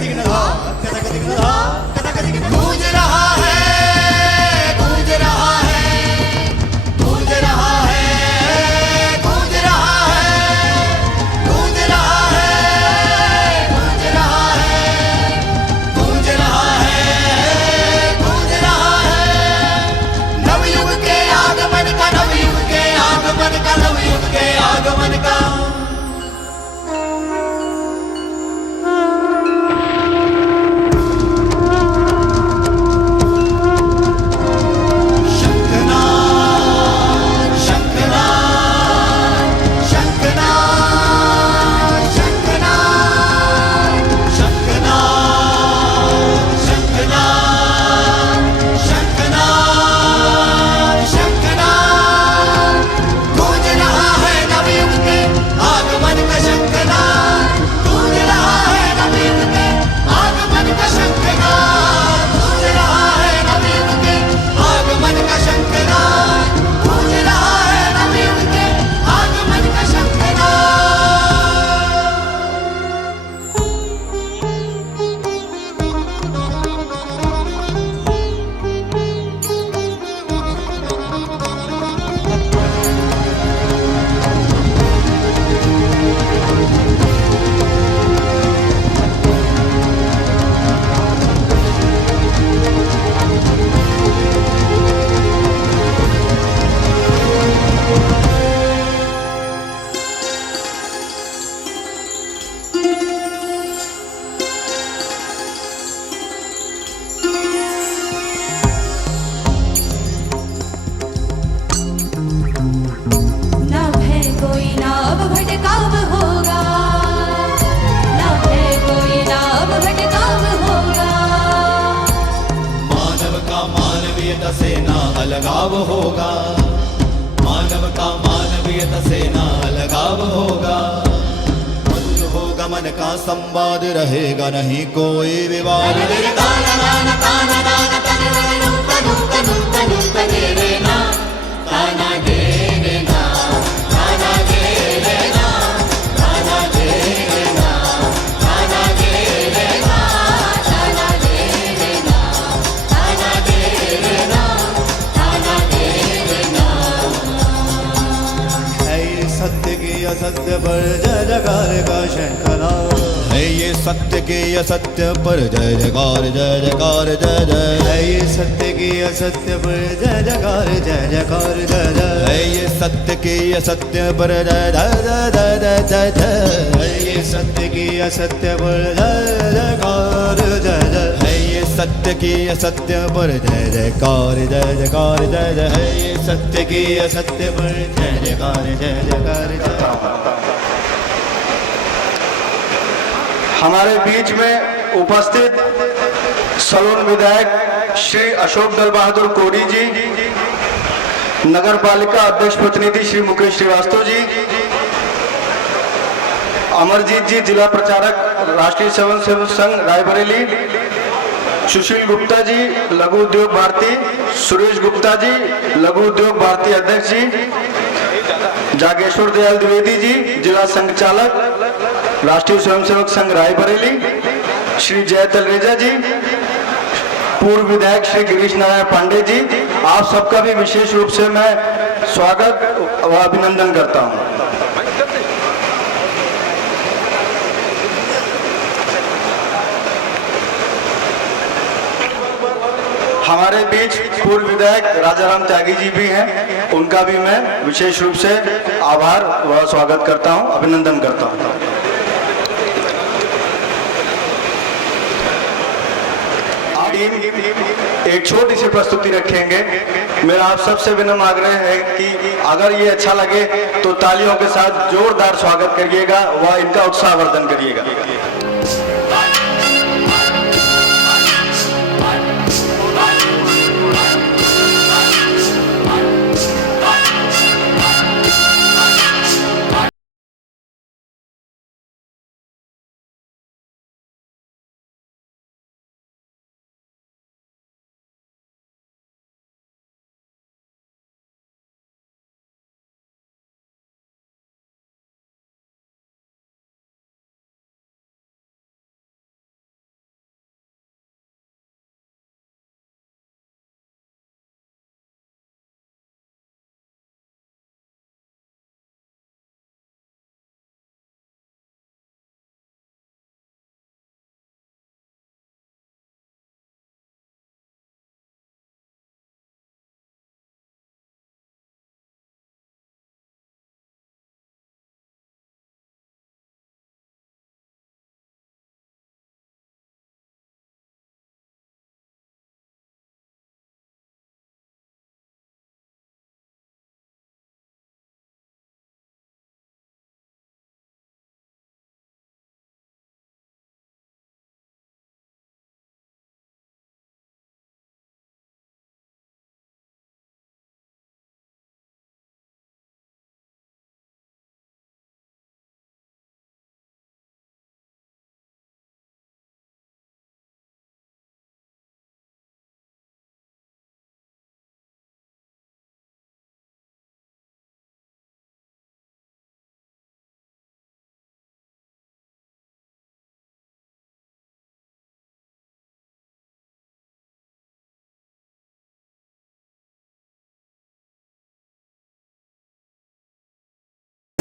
गूंज रहा है, गूंज रहा है, गूंज रहा है, गूंज रहा है, गूंज रहा है, गूंज रहा है, गूंज रहा है, गूंज रहा है। नवयुग के आगमन का, नवयुग के आगमन का, नवयुग के आगमन का। से ना अलगाव होगा, मानव का मानवीयता से ना अलगाव होगा। मधुर होगा मन का संवाद, रहेगा नहीं कोई विवाद। सत्य की असत्य पर जय जयकार का शंखला है ये सत्य के असत्य पर जय जयकार, जय जयकार, जय जय। है ये सत्य की असत्य पर जय जयकार, जय जयकार, जय जय। है ये सत्य के असत्य पर जय जय जय जय जय जय। है ये सत्य की असत्य पर जय जयकार, जय जय। है ये सत्य की असत्य पर जय जयकार, जय जयकार, जय जय। है ये सत्य की असत्य पर जय जयकार, जय जयकार, जय। हमारे बीच में उपस्थित सलोन विधायक श्री अशोक दल बहादुर कोरी जी, नगर पालिका अध्यक्ष प्रतिनिधि श्री मुकेश श्रीवास्तव जी, अमरजीत जी जिला प्रचारक राष्ट्रीय स्वयं सेवक संघ रायबरेली, सुशील गुप्ता जी लघु उद्योग भारती, सुरेश गुप्ता जी लघु उद्योग भारती अध्यक्ष जी, जागेश्वर दयाल द्विवेदी जी जिला संघ चालक राष्ट्रीय स्वयंसेवक संघ रायबरेली, श्री जय तलरेजा जी, पूर्व विधायक श्री गिरीश नारायण पांडे जी, आप सबका भी विशेष रूप से मैं स्वागत व अभिनंदन करता हूं। हमारे बीच पूर्व विधायक राजाराम त्यागी जी भी हैं, उनका भी मैं विशेष रूप से आभार व स्वागत करता हूं, अभिनंदन करता हूं। एक छोटी सी प्रस्तुति रखेंगे। मेरा आप सबसे विनम्र आग्रह है कि अगर ये अच्छा लगे तो तालियों के साथ जोरदार स्वागत करिएगा व इनका उत्साहवर्धन करिएगा।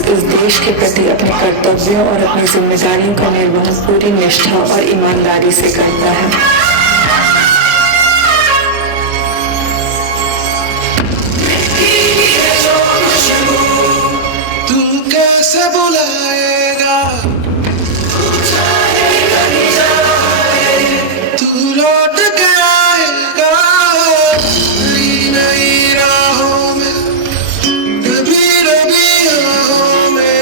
इस देश के प्रति अपने कर्तव्यों और अपनी जिम्मेदारियों का निर्वहन पूरी निष्ठा और ईमानदारी से करता है। कैसे बुलाएगा तू लौट के आएगा नई नई राहों में रबी रबी राहों में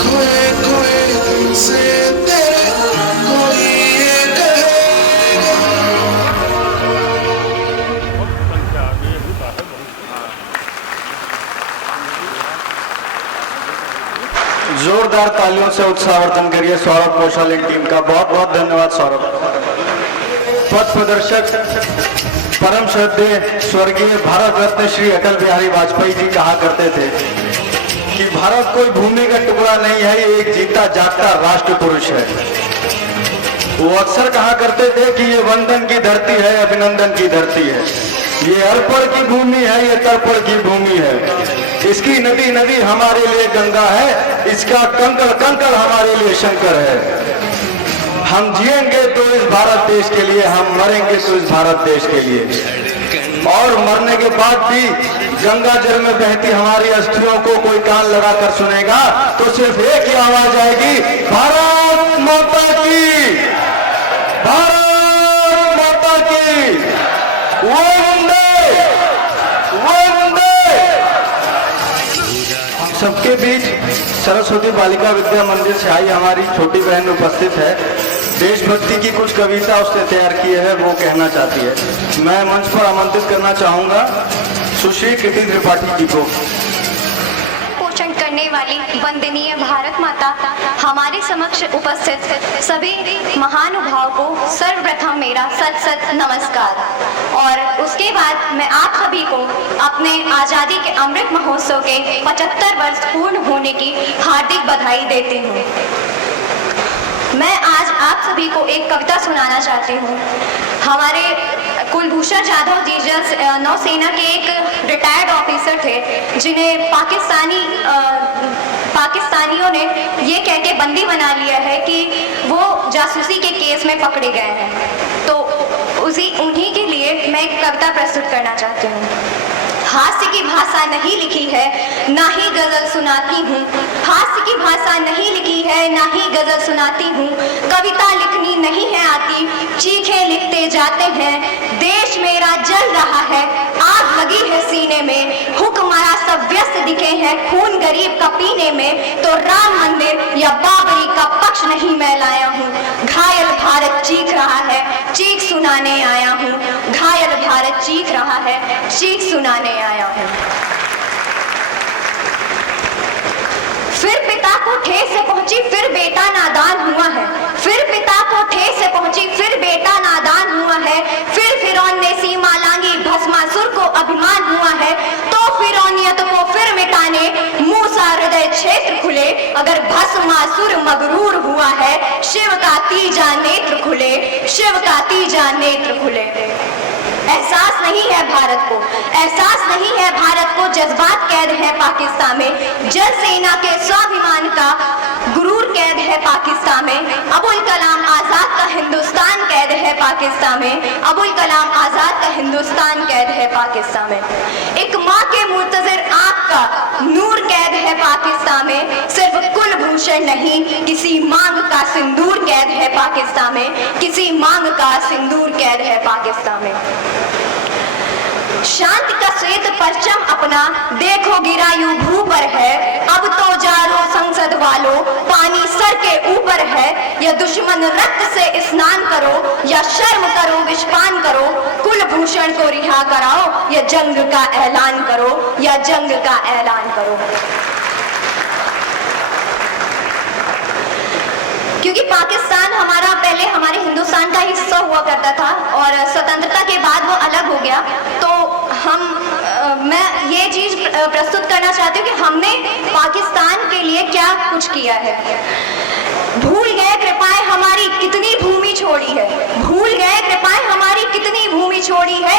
खोए खोए तुमसे तेरे कोई ये कहेगा। जोरदार तालियों से उत्साहवर्धन करिए सौरभ कौशल टीम का। बहुत बहुत धन्यवाद सौरभ। पथ प्रदर्शक परम श्रद्धेय स्वर्गीय भारत रत्न श्री अटल बिहारी वाजपेयी जी कहा करते थे कि भारत कोई भूमि का टुकड़ा नहीं है, ये एक जीता जागता राष्ट्र पुरुष है। वो अक्सर कहा करते थे कि ये वंदन की धरती है, अभिनंदन की धरती है, ये अर्पण की भूमि है, ये तर्पण की भूमि है। इसकी नदी नदी हमारे लिए गंगा है, इसका कंकड़ कंकड़ हमारे लिए शंकर है। हम जिएंगे तो इस भारत देश के लिए, हम मरेंगे तो इस भारत देश के लिए। और मरने के बाद भी गंगा जल में बहती हमारी अस्थियों को कोई कान लगाकर सुनेगा तो सिर्फ एक ही आवाज आएगी, भारत माता की, भारत माता की, वंदे वंदे। हम सबके बीच सरस्वती बालिका विद्या मंदिर से आई हमारी छोटी बहन उपस्थित है। देशभक्ति की कुछ कविता उसने तैयार की है, वो कहना चाहती है। मैं मंच पर आमंत्रित करना चाहूंगा सुश्री किटी त्रिपाठी जी को। पोषण करने वाली वंदनीय भारत माता हमारे समक्ष उपस्थित सभी महानुभाव को सर्वप्रथम मेरा सत सत नमस्कार। और उसके बाद मैं आप सभी को अपने आज़ादी के अमृत महोत्सव के 75 वर्ष पूर्ण होने की हार्दिक बधाई देती हूँ। मैं आज आप सभी को एक कविता सुनाना चाहती हूँ। हमारे कुलभूषण जाधव जी नौसेना के एक रिटायर्ड ऑफिसर थे, जिन्हें पाकिस्तानियों ने ये कह के बंदी बना लिया है कि वो जासूसी के केस में पकड़े गए हैं। तो उन्हीं के लिए मैं एक कविता प्रस्तुत करना चाहती हूँ। हास्य की भाषा नहीं लिखी है, ना ही गजल सुनाती हूँ। हास्य की भाषा नहीं लिखी है, ना ही गजल सुनाती हूँ। कविता लिखनी नहीं है आती, चीखे लिखते जाते हैं। देश मेरा जल रहा है, आग लगी है सीने में। हुक्मरां सब व्यस्त दिखे हैं, खून गरीब का पीने में। तो राम मंदिर या बाबरी का पक्ष नहीं मैं लाया हूँ। घायल भारत चीख रहा है, चीख सुनाने आया हूँ। घायल भारत चीख रहा है, चीख सुनाने आया हूँ। फिर पिता को ठेस से पहुंची, फिर बेटा नादान हुआ है। फिर पिता को ठेस से पहुंची, फिर बेटा नादान हुआ है। फिर फिरौन ने सीमा लांगी, भस्मासुर को अभिमान हुआ है। तो फिरौनियत को फिर मिटाने मूसा हृदय क्षेत्र खुले। अगर भस्मासुर मगरूर हुआ है, शिव का तीजा नेत्र खुले, शिव का तीजा नेत्र खुले। एहसास नहीं है भारत को, एहसास नहीं है भारत को। जज्बात कैद है पाकिस्तान में, जल सेना के स्वाभिमान का गुरूर कैद है पाकिस्तान में। अबुल कलाम आजाद का हिंदुस्तान कैद है पाकिस्तान में। अबुल कलाम आजाद का हिंदुस्तान कैद है पाकिस्तान में। एक माँ के मुंतजिर आँख का नूर कैद है पाकिस्तान में। सिर्फ कुलभूषण नहीं, किसी मांग का सिंदूर कैद है पाकिस्तान में। किसी मांग का सिंदूर कैद है पाकिस्तान में। शांति का श्वेत परचम अपना देखो गिरा यूं भू पर है। अब तो जारो संसद वालों, पानी सर के ऊपर है। या दुश्मन रक्त से स्नान करो, या शर्म करो विषपान करो। कुलभूषण को रिहा कराओ, या जंग का ऐलान करो, या जंग का ऐलान करो। क्योंकि पाकिस्तान हमारा पहले हमारे हिंदुस्तान का हिस्सा हुआ करता था और स्वतंत्रता के बाद वो अलग हो गया। तो मैं ये चीज प्रस्तुत करना चाहती हूँ कि हमने पाकिस्तान के लिए क्या कुछ किया है। भूल गए कृपाएं हमारी कितनी भूमि छोड़ी है। भूल गए कृपाएं हमारी कितनी भूमि छोड़ी है।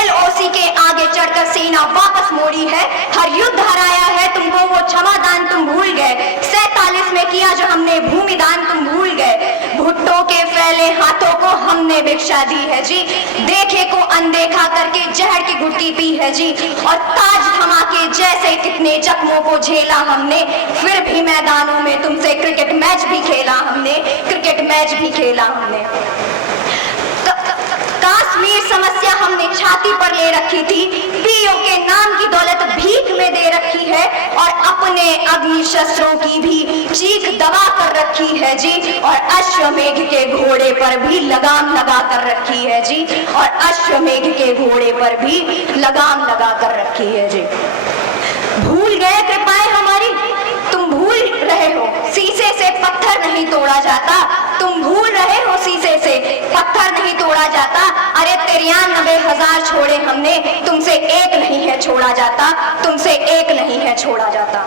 LOC के आगे चढ़कर सेना वापस मोड़ी है, हर युद्ध हराया है तुमको वो क्षमादान तुम भूल गए, 47 में किया जो हमने भूमिदान तुम भूल गए, भुट्टो के फैले हाथों को हमने भिक्षा दी है जी, देखे को अनदेखा करके जहर की घुट्टी पी है जी, और ताज धमाके जैसे कितने जख्मों को झेला हमने, फिर भी मैदानों में तुमसे क्रिकेट मैच भी खेला हमने, क्रिकेट मैच भी खेला हमने। कश्मीर समस्या हमने छाती पर ले रखी थी, पीओ के नाम की दौलत भीख में दे रखी है, और अपने अग्नि शस्त्रों की भी चीख दबा कर रखी है जी, और अश्वमेघ के घोड़े पर भी लगाम लगा कर रखी है जी, और अश्वमेघ के घोड़े पर भी लगाम लगा कर रखी है जी। भूल गए कृपाएं हमारी, तुम भूल रहे हो शीशे से पत्थर नहीं तोड़ा जाता, तुम भूल रहे हो शीशे से पत्थर नहीं तोड़ा जाता, अरे 93,000 छोड़े हमने, तुमसे एक नहीं है छोड़ा जाता, तुमसे एक नहीं है छोड़ा जाता।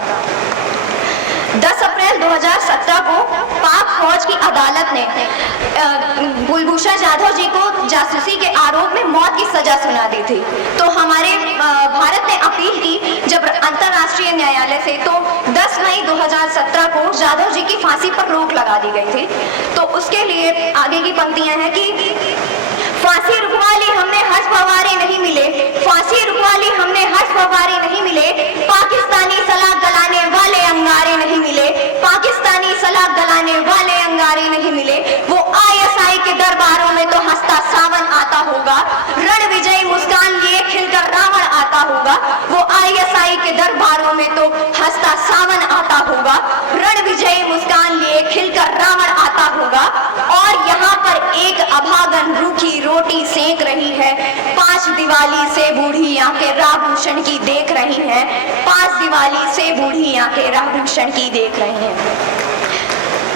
10 अप्रैल 2017 को पाक फौज की अदालत ने कुलभूषण जाधव जी को जासूसी के आरोप में मौत की सजा सुना दी थी। तो हमारे भारत ने अपील की जब अंतर्राष्ट्रीय न्यायालय से, तो 10 मई 2017 को जाधव जी की फांसी पर रोक लगा दी गई थी। तो उसके लिए आगे की पंक्तियां हैं कि फांसी रुकवा ली हमने, हर्ष फव्वारे नहीं मिले, फांसी रुकवा ली हमने, हर्ष फव्वारे नहीं मिले, पाकिस्तानी सलाह गलाने वाले अंगारे नहीं मिले, पाकिस्तानी सलाह गलाने वाले अंगारे नहीं मिले, वो ISI के दरबारों में तो हंसता सावन आता होगा, रण विजयी मुस्कान लिए खिलकर रावण आता होगा, वो ISI के दरबारों में तो हंसता सावन आता होगा, रण विजयी मुस्कान लिए खिलकर रावण आता होगा, और यहाँ पर एक अभागन रूखी रोटी सेक रही है, 5 दिवाली से बूढ़ी आंखें राभूषण की देख रही हैं, 5 दिवाली से बूढ़ी आंखें राभूषण की देख रही हैं।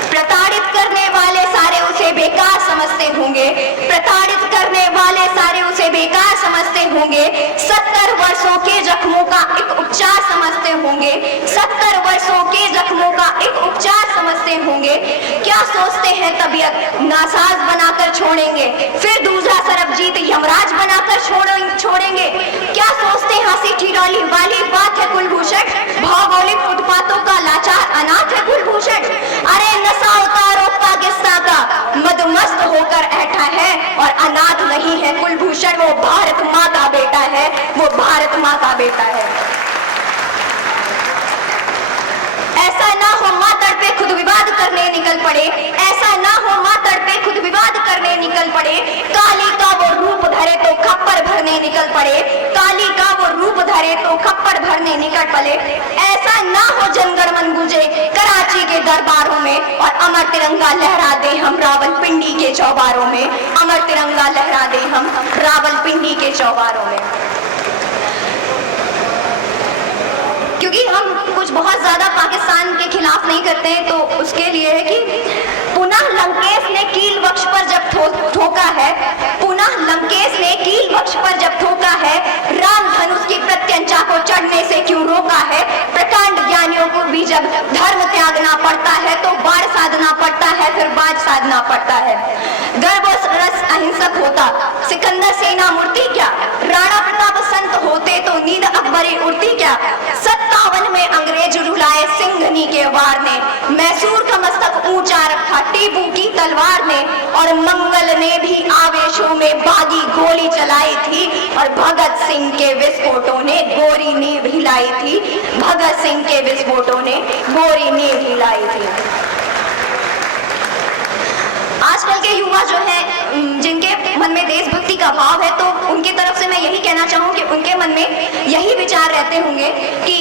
प्रताड़ित करने वाले सारे उसे बेकार समझते होंगे, प्रताड़ित करने वाले सारे उसे बेकार समझते होंगे, 70 वर्षों के जख्मों का एक उपचार समझते होंगे, 70 वर्षों के जख्मों का एक उपचार समझते होंगे, क्या सोचते हैं तबीयत नासाज बनाकर छोड़ेंगे, फिर दूसरा सरबजीत यमराज बनाकर छोड़ेंगे, क्या सोचते हैं हंसी ठिठोली वाली बात है कुलभूषण, भौगोलिक फुटपाथों का लाचार अनाथ है कुलभूषण, अरे नशा उतारो पाकिस्तान का, मदमस्त होकर ऐठा है और अनाथ नहीं है कुलभूषण, वो भारत माँ का बेटा है, वो भारत माँ का बेटा है। ऐसा ना हो माँ तड़पे खुद विवाद करने निकल पड़े, ऐसा ना हो माँ तड़पे खुद विवाद करने निकल पड़े, काली का वो रूप धरे तो खप्पर भरने निकल पड़े, काली का वो रूप धरे तो खप्पर भरने निकल पड़े, ऐसा ना हो जनगण मन गूंजे कराची के दरबारों में, और अमर तिरंगा लहरा दे हम रावलपिंडी के चौबारों में, अमर तिरंगा लहरा दे हम रावलपिंडी के चौबारों में। क्योंकि हम कुछ बहुत ज्यादा पाकिस्तान के खिलाफ नहीं करते हैं, तो उसके लिए है कि पुनः लंकेश ने कील वक्ष पर जब ठोका है, पुनः लंकेश ने कील वक्ष पर जब ठोका है, राम धनुष की प्रत्यंचा को चढ़ने से क्यों रोका है, प्रकांड ज्ञानियों को भी जब धर्म त्यागना पड़ता है तो बाढ़ साधना पड़ता है, फिर बाज साधना पड़ता है। गर्भ रस अहिंसक होता सिकंदर सेना मूर्ति क्या, राणा प्रताप संत होते तो नींद अकबरी उड़ती क्या, 57 में अंग्रेज रुलाए सिंघनी के वार ने, मैसूर का मस्तक ऊंचा रखा टीपू की तलवार ने, और मंगल ने भी आवेशों में बागी गोली चलाई थी, और भगत सिंह के विस्फोटों ने गोरी नींव हिलाई थी, भगत सिंह के विस्फोटों ने गोरी नींव हिलाई थी। आजकल के युवा जो है, जिनके मन में देशभक्ति का भाव है, तो उनकी तरफ से मैं यही कहना चाहूँ कि उनके मन में यही विचार रहते होंगे कि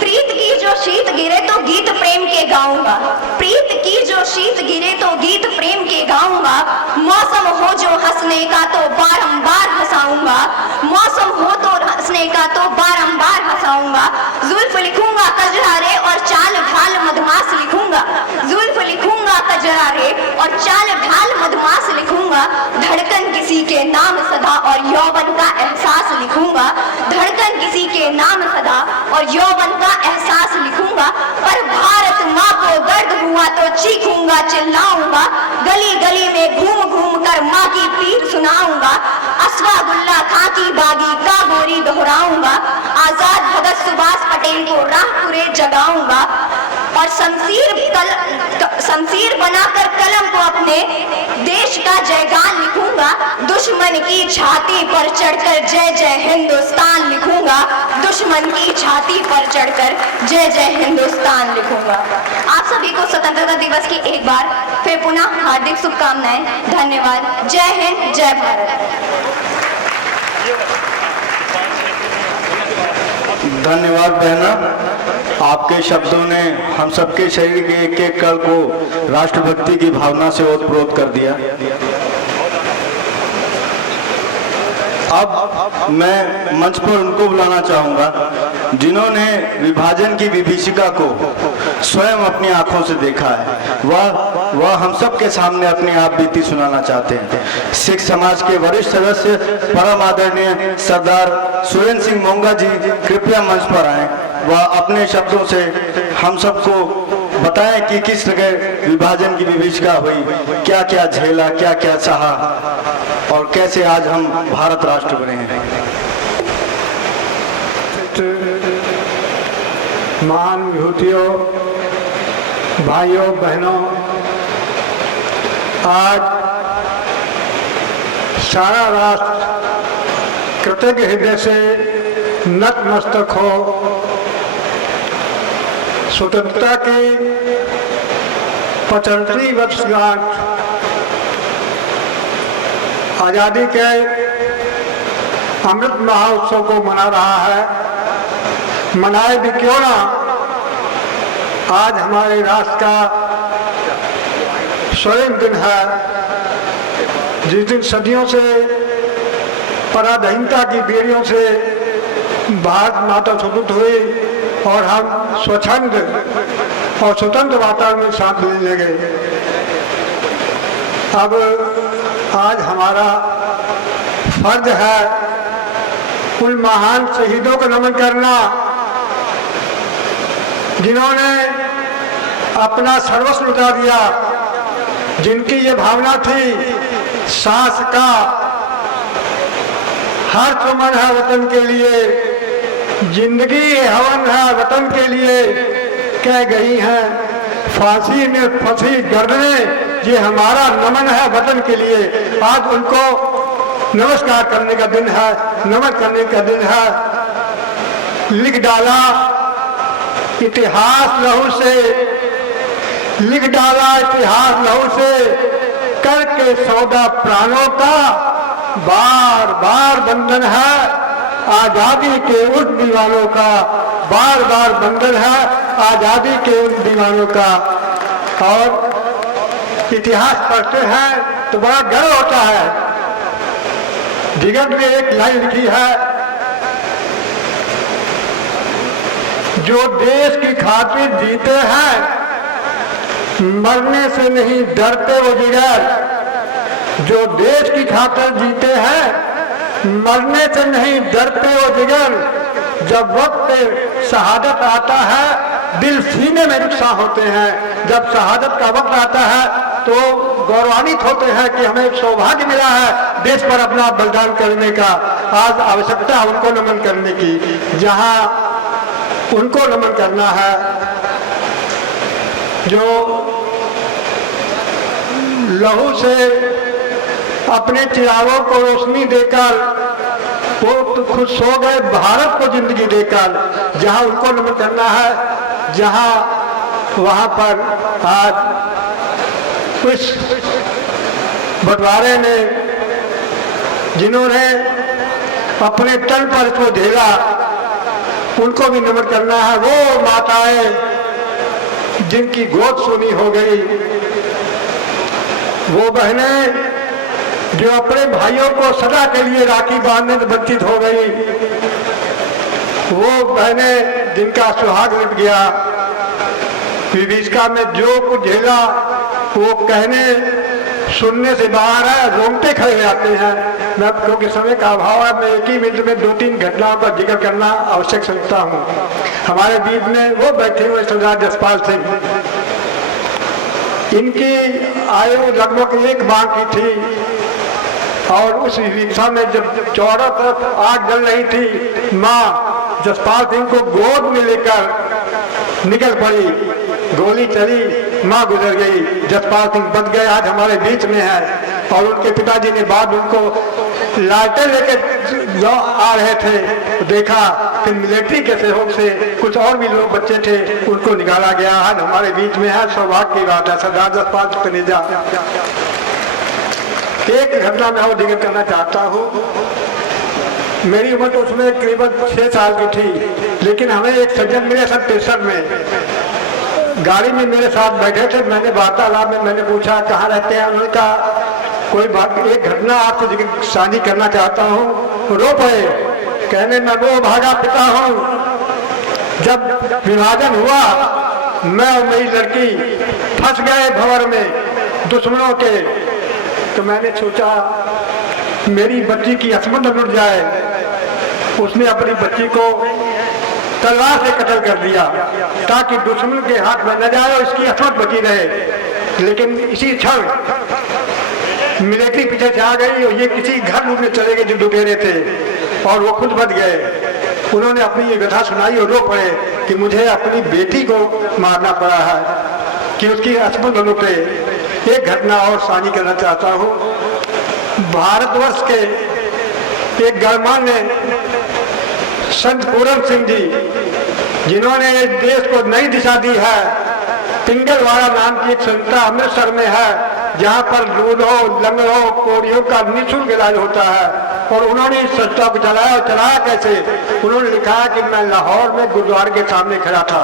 प्रीत की जो शीत गिरे तो गीत प्रेम के गाऊंगा, प्रीत की जो शीत गिरे तो गीत प्रेम के गाऊंगा, मौसम हो जो हंसने का तो बारंबार हंसाऊंगा, मौसम हो तो हंसने का तो बारंबार हंसाऊंगा, जुल्फ लिखूंगा कजरारे और चाल ढाल मधुमास लिखूंगा, जुल्फ लिखूंगा कजरारे और चाल ढाल मधुमास लिखूंगा, धड़कन किसी के नाम सदा और यौवन का एहसास लिखूंगा, धड़कन किसी के नाम सदा और यौवन का एहसास लिखूंगा, पर भारत माँ को दर्द हुआ तो चीखूंगा चिल्लाऊंगा, गली गली में घूम घूम कर माँ की पीर सुनाऊंगा, अस्वागुल्ला खाकी बागी का गोरी दोहराऊंगा, आजाद भगत सुभाष पटेल को राह पूरे जगाऊंगा और शमशीर बनाकर कलम को अपने देश का जयगान लिखूंगा। दुश्मन की छाती पर चढ़कर जय जय हिंदुस्तान लिखूंगा, दुश्मन की छाती पर चढ़कर जय जय हिंदुस्तान लिखूंगा। आप सभी को स्वतंत्रता दिवस की एक बार फिर पुनः हार्दिक शुभकामनाएं। धन्यवाद। जय हिंद, जय भारत। धन्यवाद बहना, आपके शब्दों ने हम सबके शरीर के एक एक कण को राष्ट्रभक्ति की भावना से ओतप्रोत कर दिया। अब मैं मंच पर उनको बुलाना चाहूंगा जिन्होंने विभाजन की विभीषिका को स्वयं अपनी आंखों से देखा है। वह हम सब के सामने अपनी आप बीती सुनाना चाहते हैं। सिख समाज के वरिष्ठ सदस्य परम आदरणीय सरदार सुरेंद्र सिंह मोंगा जी कृपया मंच पर आए। वह अपने शब्दों से हम सबको बताएं कि किस तरह विभाजन की विभीषिका हुई, क्या क्या झेला, क्या क्या सहा और कैसे आज हम भारत राष्ट्र बने हैं। महान विभूतियों, भाइयों बहनों, आज सारा राष्ट्र कृतज्ञ हृदय से नतमस्तक हो स्वतंत्रता की 75वीं वर्षगांठ, आज़ादी के अमृत महोत्सव को मना रहा है। मनाए भी क्यों ना, आज हमारे राष्ट्र का स्वर्ण दिन है, जिस दिन सदियों से पराधीनता की बेड़ियों से भारत माता स्वतंत्र हुई और हम स्वच्छंद और स्वतंत्र वातावरण में साथ लेने लगे। अब आज हमारा फर्ज है उन महान शहीदों को नमन करना जिन्होंने अपना सर्वस्व लुटा दिया, जिनकी ये भावना थी सांस का हर चुमन है वतन के लिए, जिंदगी हवन है वतन के लिए, कह गई हैं फांसी में फंसी गर्दनें, ये हमारा नमन है वतन के लिए। आज उनको नमस्कार करने का दिन है, नमन करने का दिन है। लिख डाला इतिहास लहू से, लिख डाला इतिहास लहू से, करके सौदा प्राणों का, बार बार बंधन है आजादी के उन दीवानों का, बार बार बंधन है आजादी के उन दीवानों का। और इतिहास पढ़ते हैं तो बड़ा गर्व होता है। जिगर ने एक लाइन लिखी है, जो देश की खातिर जीते हैं मरने से नहीं डरते वो जिगर, जो देश की खातिर जीते हैं मरने से नहीं डरते वो जिगर। जब वक्त शहादत आता है दिल सीने में रुखसा होते हैं, जब शहादत का वक्त आता है तो गौरवान्वित होते हैं कि हमें सौभाग्य मिला है देश पर अपना बलिदान करने का। आज आवश्यकता है उनको नमन करने की, जहां उनको नमन करना है जो लहू से अपने चिरागों को रोशनी देकर वो तो खुद सो गए भारत को जिंदगी देकर। जहां उनको नमन करना है, जहां वहां पर आज उस बंटवारे में जिन्होंने अपने तन पर इसको झेला उनको भी नमन करना है। वो माताएं जिनकी गोद सूनी हो गई, वो बहनें जो अपने भाइयों को सदा के लिए राखी बांधने से वंचित हो गई, वो बहनें जिनका सुहाग लुट गया। विभीषिका में जो कुछ झेला वो कहने सुनने से बाहर है, रोंगटे खड़े जाते हैं। मैं क्योंकि समय का अभाव है, मैं एक ही मिनट में 2-3 घटनाओं का जिक्र करना आवश्यक समझता हूँ। हमारे बीच में वो बैठे हुए सरदार जसपाल सिंह, इनकी आयु लगभग 1 माह की थी और उस रिक्शा में जब चारों तरफ आग जल रही थी, माँ जसपाल सिंह को गोद में लेकर निकल पड़ी। गोली चली, माँ गुजर गई। जसपाल सिंह बच गए, आज हमारे बीच में है। और उनके पिताजी ने बाद उनको लालटेन लेके जो आ रहे थे, देखा कि मिलिट्री के सहयोग से कुछ और भी लोग बच्चे थे, उनको निकाला गया। आज हमारे बीच में है, सौभाग्य की बात है। सरदार जसपाल सिंह कनेजा। एक घटना मैं और जिक्र करना चाहता हूँ। मेरी उम्र तो उसमें करीबन 6 साल की थी, लेकिन हमें एक सज्जन मिले सन 63 में, गाड़ी में मेरे साथ बैठे थे। मैंने वार्तालाप में मैंने पूछा कहाँ रहते हैं, उन्होंने कहा कोई बात, एक घटना आपसे साझी करना चाहता हूँ। रो पड़े, कहने मैं वो भागा पिता हूँ। जब विभाजन हुआ, मैं और मेरी लड़की फंस गए भंवर में दुश्मनों के। तो मैंने सोचा मेरी बच्ची की अस्मत न लुट जाए। उसने अपनी बच्ची को तलवार से कत्ल कर दिया ताकि दुश्मन के हाथ में न जाए और इसकी अस्मत बची रहे। लेकिन इसी क्षण मिलिट्री पीछे से आ गई और ये किसी घर में चले गए जो डुबेरे थे, और वो खुद बच गए। उन्होंने अपनी ये व्यथा सुनाई और रो पड़े कि मुझे अपनी बेटी को मारना पड़ा है कि उसकी अस्मत न लुटे। एक घटना और साझी करना चाहता हूँ। भारतवर्ष के एक गणमान्य संत पूरन सिंह जी, जिन्होंने देश को नई दिशा दी है, पिंगलवाड़ा नाम की एक संस्था अमृतसर में है, जहाँ पर लूलों, लंगड़ों, कोड़ियों का निःशुल्क इलाज होता है। और उन्होंने इस संस्था को चलाया, और चलाया कैसे? उन्होंने लिखा कि मैं लाहौर में गुरुद्वारे के सामने खड़ा था।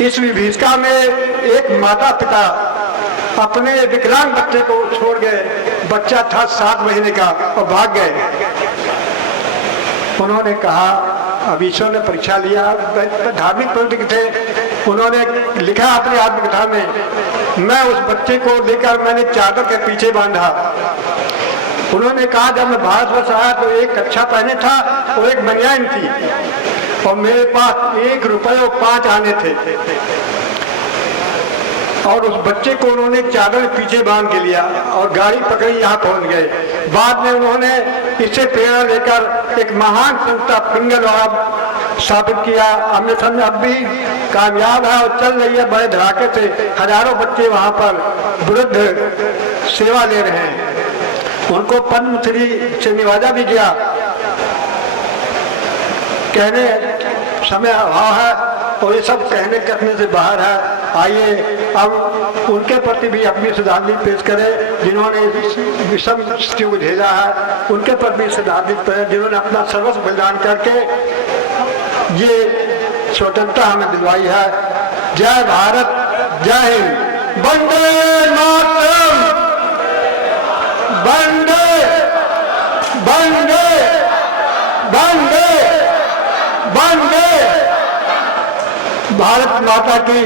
इस विभीषिका में एक माता पिता अपने विकलांग बच्चे को छोड़ गए। बच्चा था 7 महीने का और भाग गए। उन्होंने कहा, अब ईश्वर ने परीक्षा लिया, धार्मिक पंडित थे, उन्होंने लिखा अपनी आत्मकथा में, मैं उस बच्चे को लेकर मैंने चादर के पीछे बांधा। उन्होंने कहा जब मैं भारतवर्ष आया तो एक कच्छा पहने था और एक बनियान थी, और मेरे पास 1 रुपये और 5 आने थे। और उस बच्चे को उन्होंने चादर पीछे बांध के लिया और गाड़ी पकड़ी, यहाँ पहुंच गए। बाद में उन्होंने इससे प्रेरणा लेकर एक महान संस्था पिंगलवाड़ा स्थापित किया। अमृतसर में अब भी कामयाब है और चल रही है बड़े धड़ाके से। हजारों बच्चे वहाँ पर वृद्ध सेवा ले रहे हैं। उनको पद्मश्री से निवाजा भी गया। कहने समय अभाव है और ये सब कहने कथने से बाहर है। आइए अब उनके प्रति भी अपनी श्रद्धांजलि पेश करें जिन्होंने विषम स्थितियों को झेला है। उनके प्रति श्रद्धांजलि पेश, जिन्होंने अपना सर्वस्व बलिदान करके ये स्वतंत्रता हमें दिलवाई है। जय भारत, जय हिंद, वंदे मातरम, वंदे वंदे वंदे वंदे भारत माता की।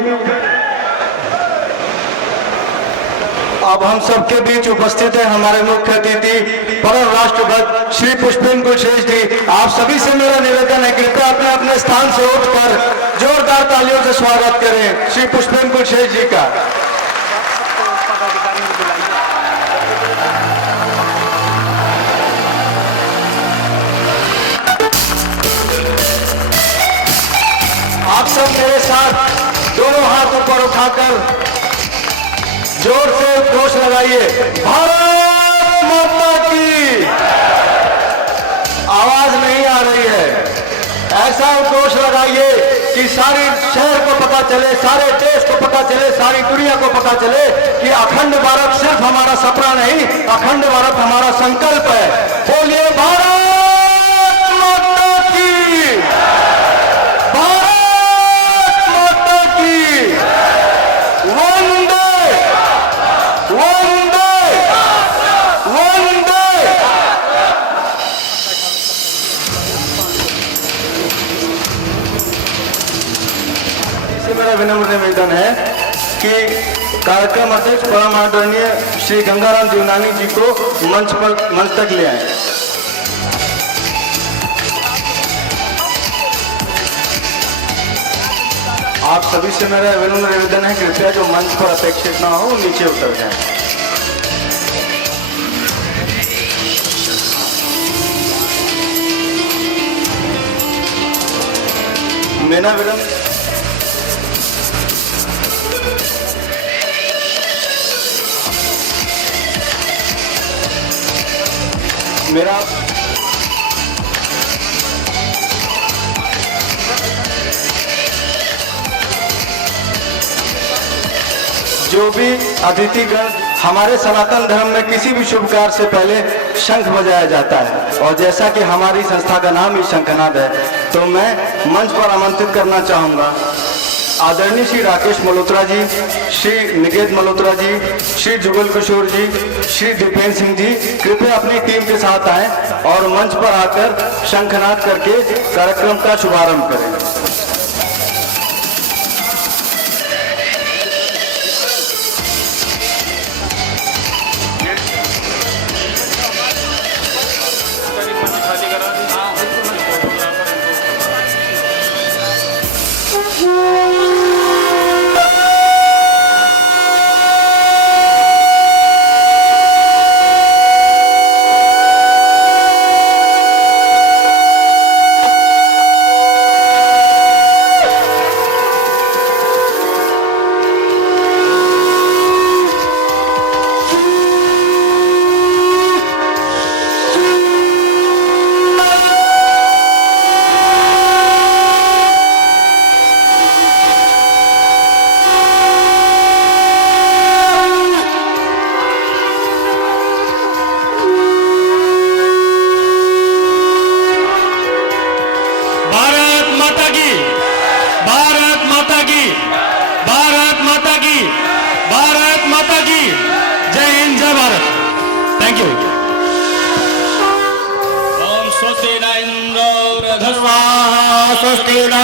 अब हम सबके बीच उपस्थित हैं हमारे मुख्य अतिथि परम राष्ट्रभक्त श्री पुष्पेंद्र कुलशेष जी। आप सभी से मेरा निवेदन है, कृपया अपने अपने स्थान से उठकर जोरदार तालियों से स्वागत करें श्री पुष्पेंद्र कुलशेष जी का। आप सब मेरे साथ दोनों हाथ ऊपर उठाकर जोर से घोष लगाइए, भारत माता की। आवाज नहीं आ रही है, ऐसा घोष लगाइए कि सारी शहर को पता चले, सारे देश को पता चले, सारी दुनिया को पता चले कि अखंड भारत सिर्फ हमारा सपना नहीं, अखंड भारत हमारा संकल्प है। बोलिए भारत माता की, भारत माता की, वंदे वंदे वंदे। इसे मेरा विनम्र निवेदन है कि कार्यक्रम अध्यक्ष परम आदरणीय श्री गंगाराम देवनानी जी को मंच तक ले आए। आप सभी से मेरा विनम्र निवेदन है, कृपया जो मंच पर अपेक्षित ना हो नीचे उतर जाएं। मेना विरम मेरा जो भी अतिथिगण, हमारे सनातन धर्म में किसी भी शुभ कार्य से पहले शंख बजाया जाता है और जैसा कि हमारी संस्था का नाम ही शंखनाद है, तो मैं मंच पर आमंत्रित करना चाहूँगा आदरणीय श्री राकेश मल्होत्रा जी, श्री निकेत मल्होत्रा जी, श्री जुगल किशोर जी, श्री दीपेंद्र सिंह जी, कृपया अपनी टीम के साथ आएं और मंच पर आकर शंखनाद करके कार्यक्रम का शुभारंभ करें। स्वस्ति न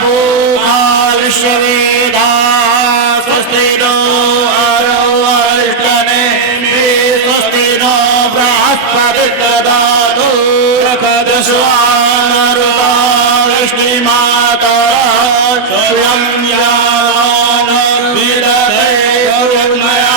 पूषा विश्ववेदाः स्वस्ति नो अरिष्टनेमिः स्वस्ति नो बृहस्पतिर्दधातु रक्षद्विश्वानरुता वृष्टिमाता स्वयं यावानोर्विदधे युग्मया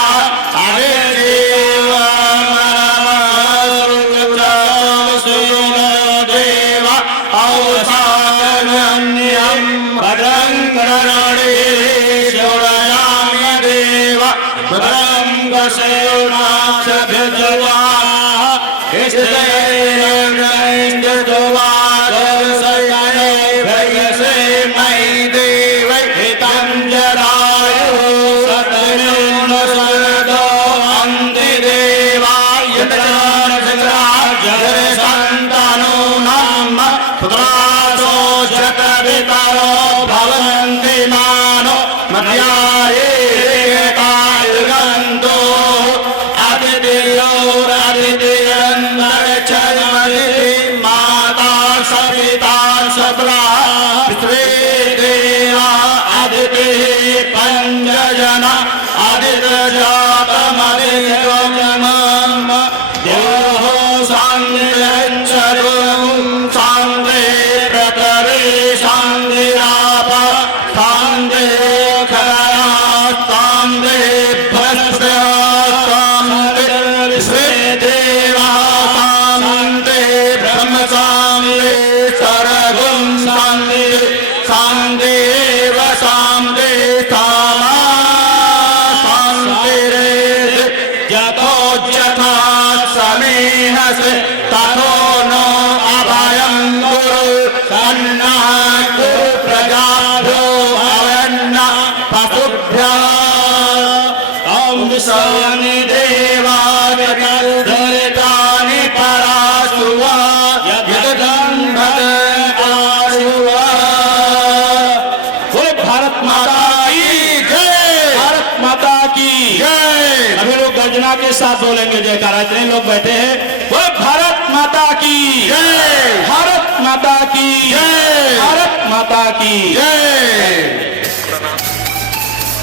के साथ बोलेंगे जयकारा। इतने लोग बैठे हैं, वो भारत माता की जय, भारत माता की जय, भारत माता की जय,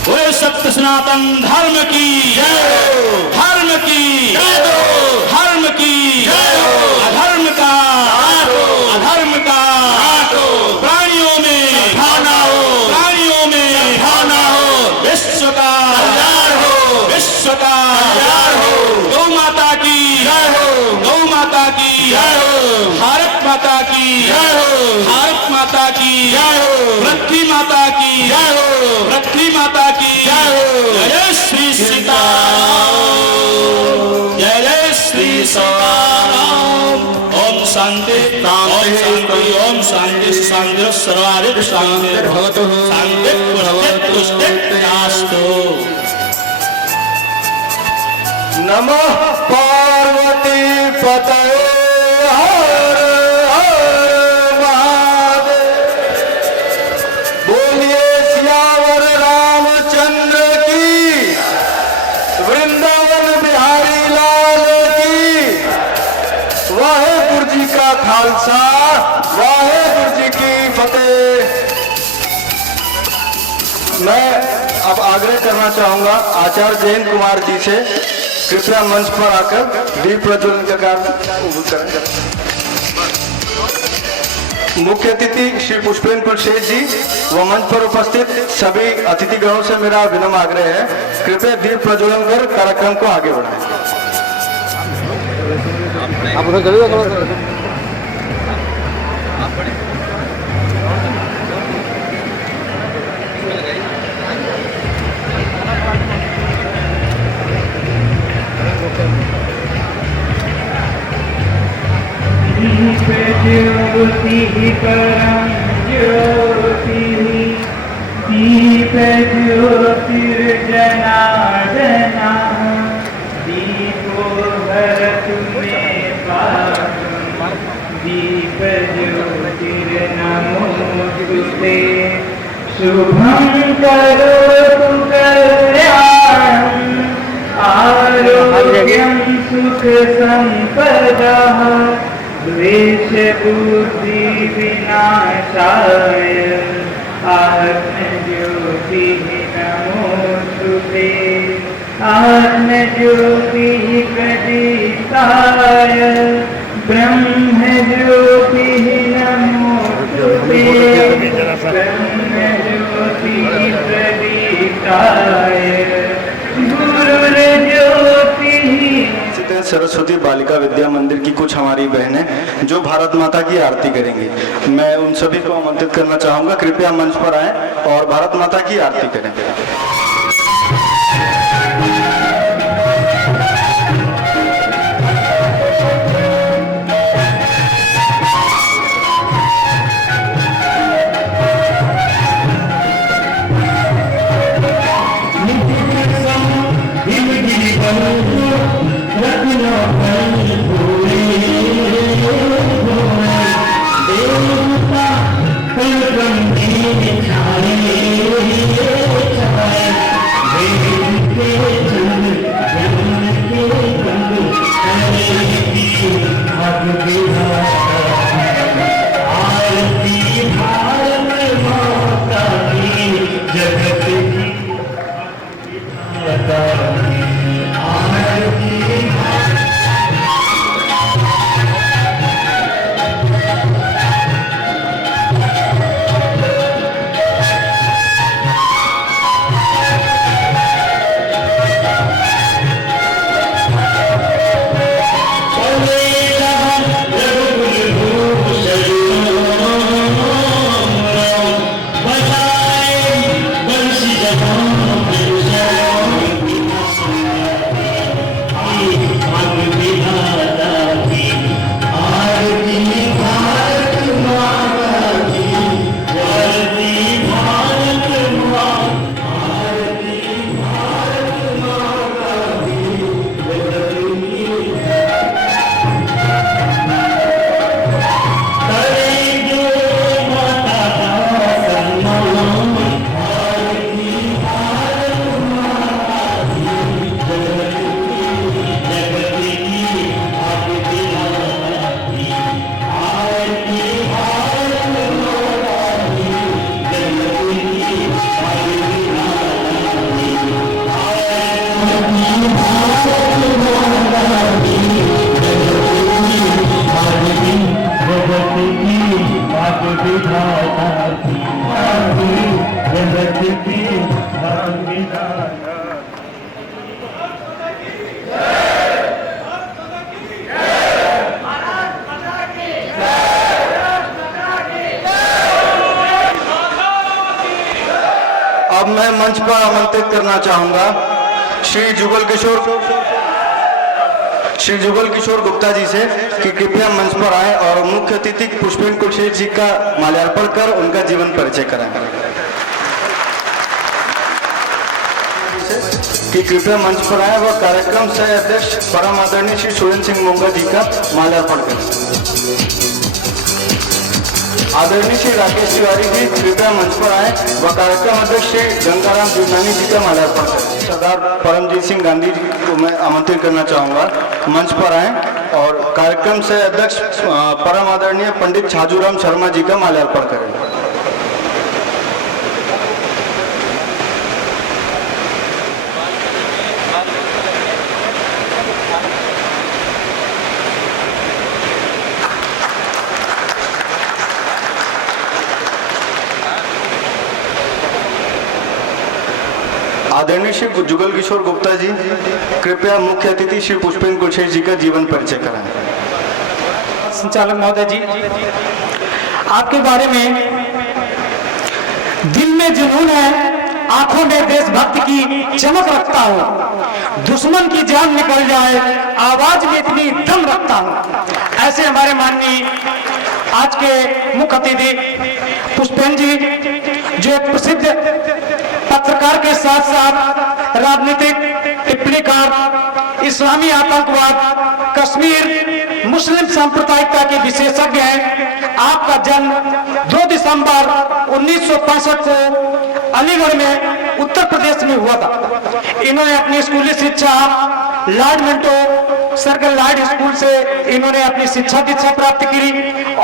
वो सत्य सनातन धर्म की जय, धर्म की जय, धर्म की जय, अधर्म का अधर्म का प्राणियों में भाना हो, प्राणियों में भाना हो, विश्व का विश्व का गौ माता की जय हो, गौ माता की जय हो, भारत माता की जय हो, भारत माता की जय हो। पृथ्वी माता की जय हो पृथ्वी माता की जय हो जय श्री सीताराम जय जय श्री सीताराम ओम शांति ओम शांति ओम शांति शांति सर्वारिक शांति भवतु शांति पुष्टिस्तु नमः पार्वती पतये हर हर महादेव। बोलिए सियावर रामचंद्र की, वृंदावन बिहारी लाल की। वाहेगुरु जी का खालसा, वाहेगुरु जी की फतेह। मैं अब आग्रह करना चाहूंगा आचार्य जयंत कुमार जी से, कृपया मंच पर आकर दीप प्रज्वलन का कार्य करें। मुख्य अतिथि श्री पुष्पेंद्र शेठ जी व मंच पर उपस्थित सभी अतिथिगणों से मेरा विनम्र आग्रह है, कृपया दीप प्रज्वलन कर कार्यक्रम को आगे बढ़ाएं। ज्योति परम ज्योति दीप ज्योतिर्जनार्दना दीपो भरतु मे पाहि दीप ज्योतिर्नमोस्तुते शुभं करोतु कल्याणं आरोग्यं सुख संपदः द्वेष बुद्धि विनाशाय आत्मज्योतिः नमोस्तुते आत्मज्योतिः प्रदीप्ताय ब्रह्मज्योतिः नमोस्तुते ब्रह्मज्योतिः प्रदीप्ताय गुरुर्ज्योतिः। सरस्वती बालिका विद्या मंदिर की कुछ हमारी बहनें जो भारत माता की आरती करेंगी, मैं उन सभी को आमंत्रित करना चाहूंगा, कृपया मंच पर आएं और भारत माता की आरती करें। जगत की मंच पर आमंत्रित करना चाहूंगा श्री जुगल किशोर गुप्ता जी से कि कृपया मंच पर आए और मुख्य अतिथि पुष्पेंद्र कुलशेखर जी का माल्यार्पण कर उनका जीवन परिचय कराएं। कि कृपया मंच पर आए व कार्यक्रम से अध्यक्ष परम आदरणीय श्री सुरेंद्र सिंह मोंगा जी का माल्यार्पण करें। आदरणीय श्री राकेश तिवारी जी कृपया मंच पर आए व कार्यक्रम अध्यक्ष श्री गंगाराम जीवनानी जी का माल्यार्पण करें। सरदार परमजीत सिंह गांधी जी को मैं आमंत्रित करना चाहूंगा मंच पर आए और कार्यक्रम से अध्यक्ष परम आदरणीय पंडित छाजूराम शर्मा जी का माल्यार्पण करें। आदरणीय श्री जुगल किशोर गुप्ता जी कृपया मुख्य अतिथि श्री पुष्पेंद्र कुलशेखर जी का जीवन परिचय कराएं। संचालक महोदय जी, आपके बारे में दिल में जुनून है, आंखों में देशभक्ति की चमक रखता हूँ, दुश्मन की जान निकल जाए आवाज में इतनी दम रखता हूँ। ऐसे हमारे माननीय आज के मुख्य अतिथि पुष्पेंद्र जी, जो एक प्रसिद्ध पत्रकार के साथ साथ राजनीतिक टिप्पणीकार, इस्लामी आतंकवाद, कश्मीर मुस्लिम सांप्रदायिकता के विशेषज्ञ हैं। आपका जन्म 2 दिसंबर 1965 को अलीगढ़ में उत्तर प्रदेश में हुआ था। इन्होंने अपनी स्कूली शिक्षा Lord Minto circle Lord school से इन्होंने अपनी शिक्षा दीक्षा प्राप्त की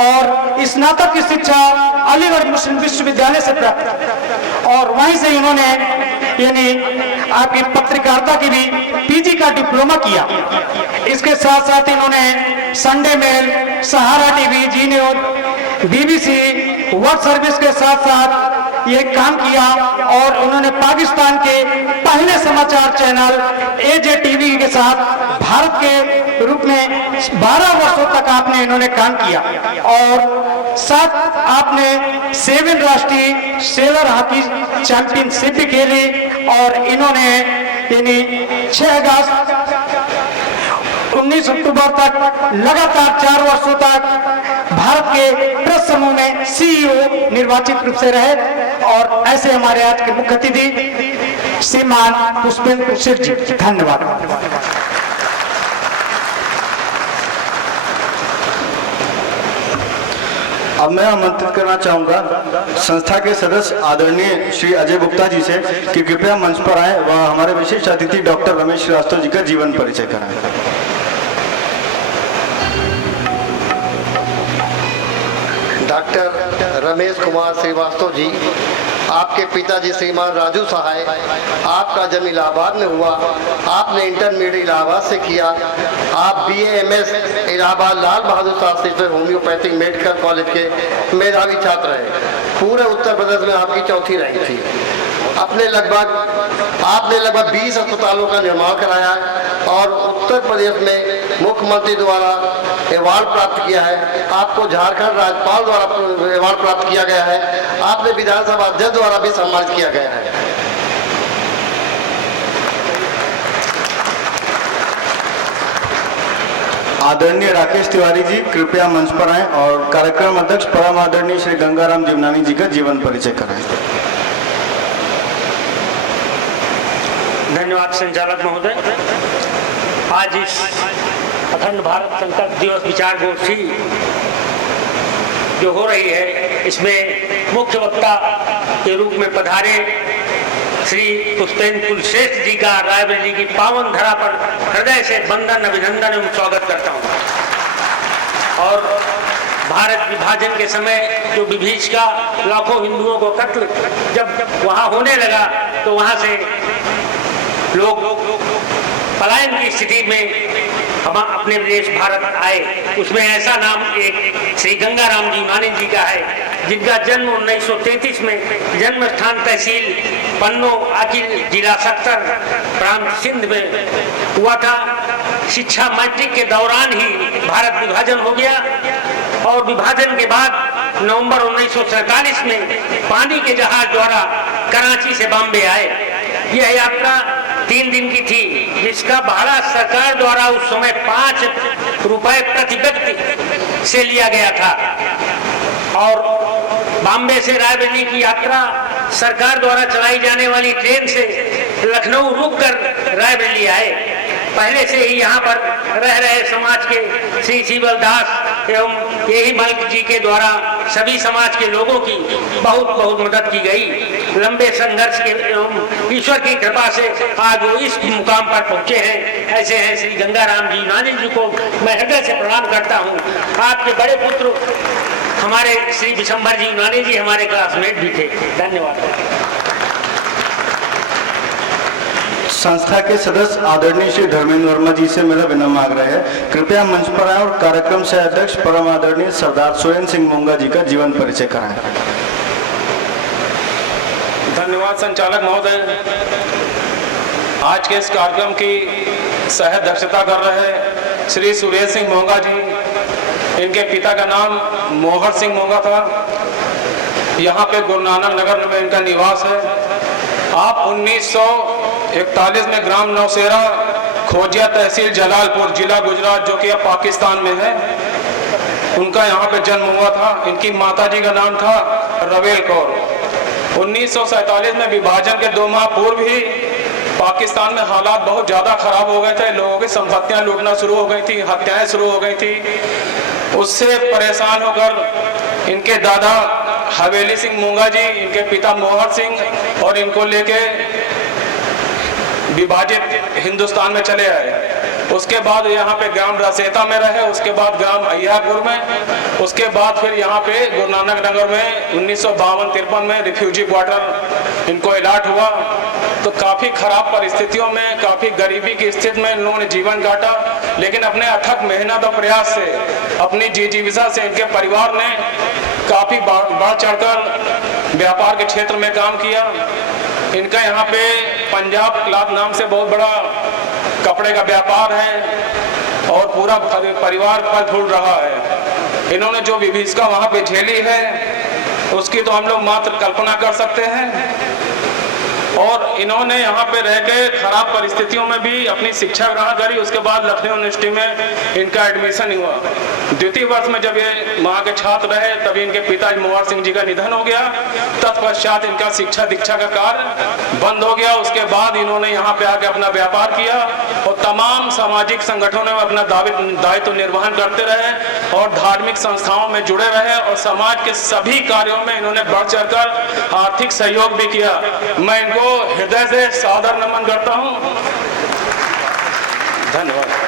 और स्नातक की शिक्षा अलीगढ़ मुस्लिम विश्वविद्यालय से प्राप्त की और वहीं से इन्होंने यानी आपकी पत्रकारिता की भी पीजी का डिप्लोमा किया। इसके साथ साथ इन्होंने संडे मेल, सहारा टीवी, जी न्यूज, बीबीसी, वर्ल्ड सर्विस के साथ साथ ये काम किया और उन्होंने पाकिस्तान के पहले समाचार चैनल एजे टीवी के साथ भारत के रूप में 12 वर्षों तक आपने इन्होंने काम किया और साथ आपने 7 राष्ट्रीय सेलर हॉकी चैंपियनशिप भी खेली और इन्होंने यानी 6 अगस्त 19 अक्टूबर तक लगातार 4 वर्षों तक भारत के प्रेस समूह में सीईओ निर्वाचित रूप से रहे और ऐसे हमारे आज के मुख्य अतिथि श्रीमान पुष्पेंद्र कुलशेखर जी, धन्यवाद। अब मैं आमंत्रित करना चाहूंगा संस्था के सदस्य आदरणीय श्री अजय गुप्ता जी से कि कृपया मंच पर आए व हमारे विशिष्ट अतिथि डॉक्टर रमेश श्रीवास्तव जी का जीवन परिचय कराएं। डॉक्टर रमेश कुमार श्रीवास्तव जी, आपके पिताजी श्रीमान राजू सहाय, आपका जन्म इलाहाबाद में हुआ। आपने इंटरमीडिएट इलाहाबाद से किया। आप BA MS Allahabad Lal Bahadur Shastri homeopathic medical college के मेधावी छात्र हैं। पूरे उत्तर प्रदेश में आपकी चौथी रैंक थी। आपने लगभग 20 अस्पतालों का निर्माण कराया है और उत्तर प्रदेश में मुख्यमंत्री द्वारा अवार्ड प्राप्त किया है। आपको झारखंड राज्यपाल द्वारा अवार्ड प्राप्त किया गया है। आपने विधानसभा अध्यक्ष द्वारा भी सम्मानित किया गया है। आदरणीय राकेश तिवारी जी कृपया मंच पर आएं और कार्यक्रम अध्यक्ष परम आदरणीय श्री गंगाराम जीवनानी जी का जीवन परिचय कराएं। धन्यवाद संचालक महोदय। आज इस अखंड भारत संकल्प दिवस विचार गोष्ठी जो हो रही है, इसमें मुख्य वक्ता के रूप में पधारे श्री पुष्पेंद्र कुलशेखर जी का रायबरेली की पावन धरा पर हृदय से वंदन अभिनंदन एवं स्वागत करता हूँ। और भारत विभाजन के समय जो विभीषिका लाखों हिंदुओं को कत्ल जब वहाँ होने लगा तो वहाँ से लोग पलायन की स्थिति में हम अपने देश भारत आए। उसमें ऐसा नाम एक श्री गंगाराम जीवनानी जी का है, जिनका जन्म 1933 में जन्म स्थान तहसील पन्नो आकिल जिला सक्कर प्रांत सिंध में हुआ था। शिक्षा मैट्रिक के दौरान ही भारत विभाजन हो गया और विभाजन के बाद नवंबर 1947 में पानी के जहाज द्वारा कराची से बॉम्बे आए। यह यात्रा 3 दिन की थी, जिसका भाड़ा सरकार द्वारा उस समय 5 रुपए प्रति व्यक्ति से लिया गया था। और बॉम्बे से रायबरेली की यात्रा सरकार द्वारा चलाई जाने वाली ट्रेन से लखनऊ रुककर रायबरेली आए। पहले से ही यहाँ पर रह रहे समाज के श्री शिवल दास एवं यही मल्क जी के द्वारा सभी समाज के लोगों की बहुत मदद की गई। लंबे संघर्ष के एवं ईश्वर की कृपा से आज वो इस मुकाम पर पहुंचे हैं। ऐसे हैं श्री गंगाराम जी यूनानी जी को मैं हृदय से प्रणाम करता हूँ। आपके बड़े पुत्र हमारे श्री विशंबर जी यूनानी जी हमारे क्लासमेट भी थे। धन्यवाद। संस्था के सदस्य आदरणीय श्री धर्मेंद्र वर्मा जी से मेरा विनम्र आग्रह है, कृपया मंच पर आए और कार्यक्रम से अध्यक्ष परम आदरणीय सरदार सुरेंद्र सिंह मोंगा जी का जीवन परिचय कराएं। धन्यवाद संचालक महोदय। आज के इस कार्यक्रम की सह अध्यक्षता कर रहे श्री सुरेंद्र सिंह मोंगा जी, इनके पिता का नाम मोहर सिंह मोंगा था। यहाँ पे गुरु नानक नगर में इनका निवास है। आप 1941 में ग्राम नौशेरा, खोजिया तहसील, जलालपुर जिला गुजरात, जो कि अब पाकिस्तान में है, उनका यहाँ पे जन्म हुआ था। इनकी माताजी का नाम था रवेल कौर। 1947 में विभाजन के 2 माह पूर्व ही पाकिस्तान में हालात बहुत ज़्यादा खराब हो गए थे। लोगों की संपत्तियां लूटना शुरू हो गई थी, हत्याएं शुरू हो गई थी। उससे परेशान होकर इनके दादा हवेली सिंह मोंगा जी, इनके पिता मोहर सिंह, और इनको लेके विभाजित हिंदुस्तान में चले आए। उसके बाद यहाँ पे ग्राम रसेता में रहे, उसके बाद ग्राम अय्यापुर में, उसके बाद फिर यहाँ पे गुरु नानक नगर में 1952-53 में रिफ्यूजी क्वार्टर इनको अलॉट हुआ। तो काफ़ी खराब परिस्थितियों में, काफ़ी गरीबी की स्थिति में इन्होंने जीवन काटा, लेकिन अपने अथक मेहनत और प्रयास से, अपनी जीविका से इनके परिवार ने काफ़ी बढ़ चढ़कर व्यापार के क्षेत्र में काम किया। इनका यहाँ पे पंजाब क्लॉथ नाम से बहुत बड़ा कपड़े का व्यापार है और पूरा परिवार फल फूल रहा है। इन्होंने जो विभीषिका वहाँ पे झेली है उसकी तो हम लोग मात्र कल्पना कर सकते हैं। और इन्होंने यहाँ पे रह के खराब परिस्थितियों में भी अपनी शिक्षा ग्रहण करी। उसके बाद लखनऊ यूनिवर्सिटी में इनका एडमिशन हुआ। द्वितीय वर्ष में जब ये वहाँ के छात्र रहे, तभी इनके पिता मोहर सिंह जी का निधन हो गया। तत्पश्चात इनका शिक्षा दीक्षा का कार्य बंद हो गया। उसके बाद इन्होंने यहाँ पे आके अपना व्यापार किया और तमाम सामाजिक संगठनों में अपना दायित्व निर्वहन करते रहे और धार्मिक संस्थाओं में जुड़े रहे और समाज के सभी कार्यों में इन्होंने बढ़ चढ़कर आर्थिक सहयोग भी किया। मैं इनको हृदय से सादर नमन करता हूं। धन्यवाद।